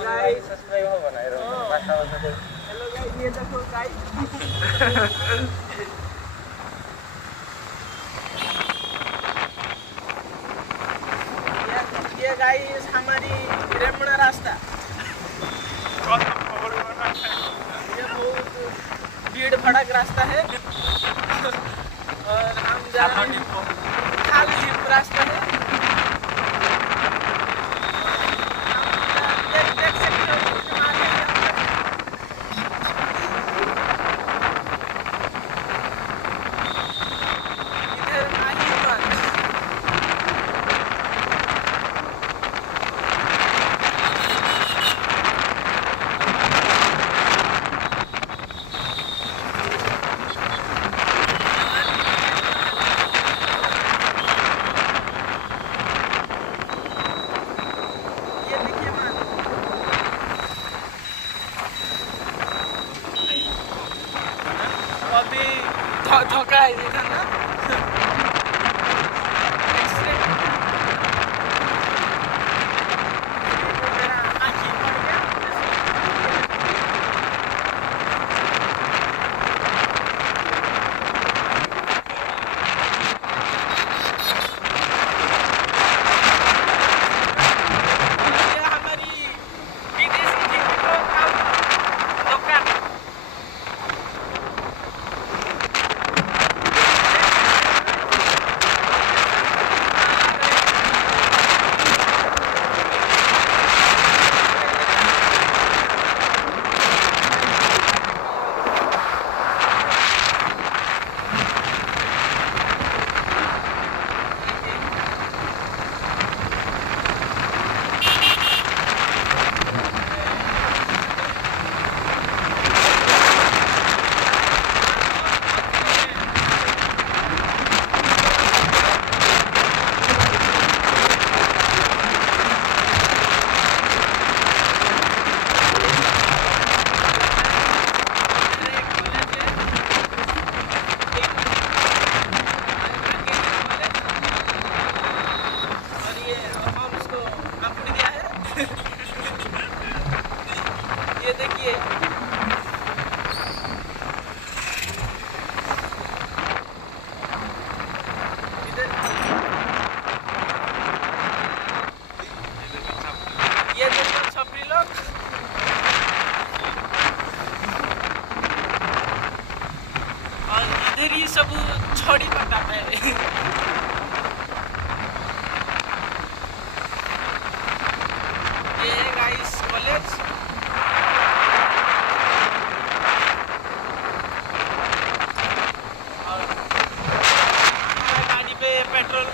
rider subscribe हो बनाए hello guys ये देखो गाइस ये गाइस हमारी रेमना रास्ता ये बहुत भीड़ भड़क रास्ता है और हम जा रहे हैं खाली रास्ता है देख सकते हो इधर माहीगंज अभी धोखा है इधर ना एक्सीडेंट मेरा आँखी पड़ गया ये हमारी विदेशी टिकटों का दुकान ये देखिए इधर ये देखो छपरी लोग और इधर ही सब छोड़ी पटाता है ये है गाइस कॉलेज और हमारे गाड़ी पे पेट्रोल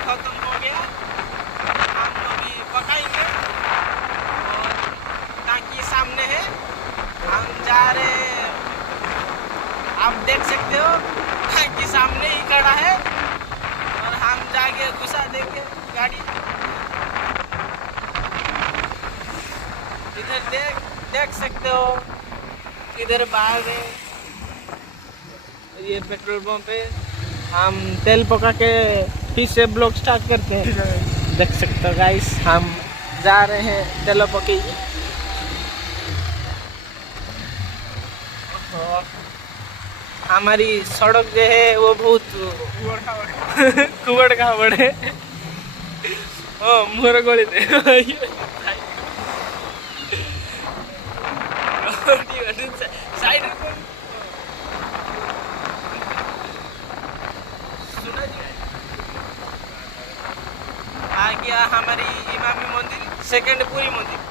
खत्म हो गया हम अभी पकाएंगे और टांकी सामने है हम जा रहे हैं आप देख सकते हो टांकी सामने ही खड़ा है और हम जाके घुसा देंगे गाड़ी इधर देख सकते हो इधर बाहर है ये पेट्रोल पंप है हम तेल पका के फिर से ब्लॉग स्टार्ट करते हैं देख सकते हो गाइस हम जा रहे हैं तेल पके हमारी सड़क जो है वो बहुत कुबड़ खाबड़ है ओ मोर गोली दे साइड आ गया हमारी इमामी मंदिर सेकंड पूरी मंदिर